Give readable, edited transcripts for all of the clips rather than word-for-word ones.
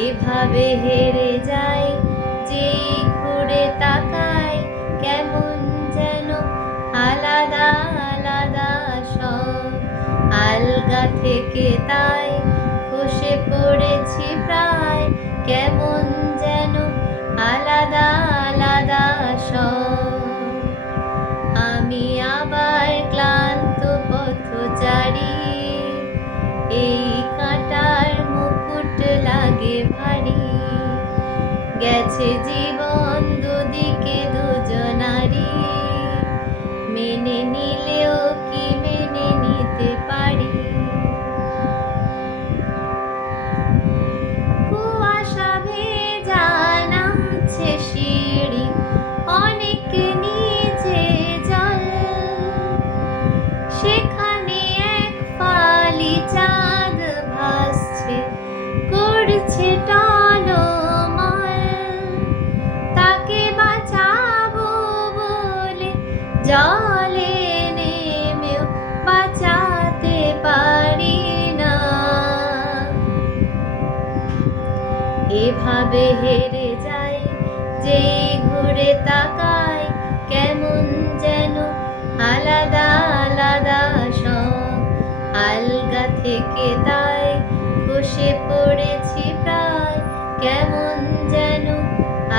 এভাবে হেরে যাই যেই ঘুরে তাকাই, কেমন যেন আলাদা আলাদা সব। আলগা থেকে তাই খসে পড়েছি প্রায়, কেমন যেন আলাদা আলাদা সব। আমি আবার ক্লান্ত পথচারী, এই কাঁটার মুকুট লাগে ভারী। গেছে জীবন দুদিকে দুজনারই, মেনে নিলেও কি মেনে নিতে পারি। কুয়াশা ভেজা নামছে সিঁড়ি, অনেক নিচে জল। সেখানে এক ফালি চাঁদ ভাসছে, করছে টলমল। তাকে বাঁচাবো বলে জলে নেমেও বাঁচাতে পারি না। এভাবে হেরে যাই যেই ঘুরে তাকাই, কেমন যেন আলাদা আলাদা সব। আলগা থেকে তাই খসে পড়েছি প্রায়, কেমন যেন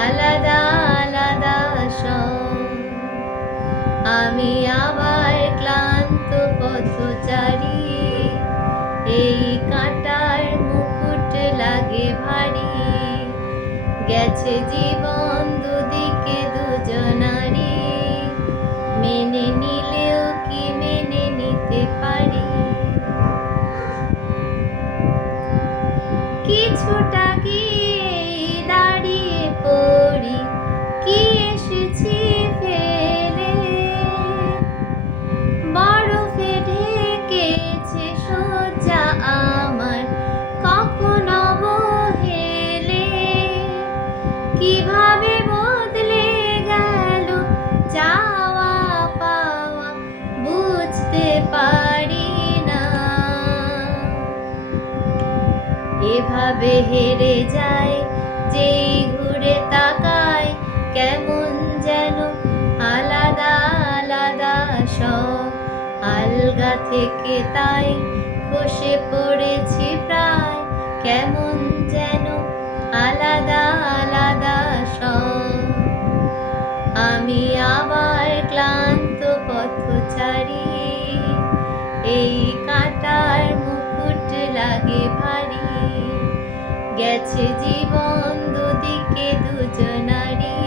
আলাদা আলাদা সব। আমি আবার ক্লান্ত পথচারী, এই কাঁটার মুকুট লাগে ভারী। গেছে জীবন দুদিকে দুজনারই, মেনে নিলেও কি মেনে নিতে পারি। কিছুটা গিয়ে দাঁড়িয়ে পড়ি, কি এসেছি ফেলে। বরফে ঢেকেছে শয্যা আমার, কখন অবহেলে। কিভাবে বদলে গেল চাওয়া পাওয়া, বুঝতে পারি না। এভাবে হেরে যাই যেই ঘুরে তাকাই, কেমন যেন আলাদা আলাদা সব। আলগা থেকে তাই খসে পড়েছি প্রায়, কেমন যেন আলাদা আলাদা সব। আমি আবার ক্লান্ত পথচারী, এই কাঁটার মুকুট লাগে ভারী। গেছে জীবন দুদিকে দুজনারই,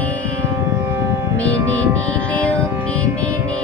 মেনে নিলেও কি মেনে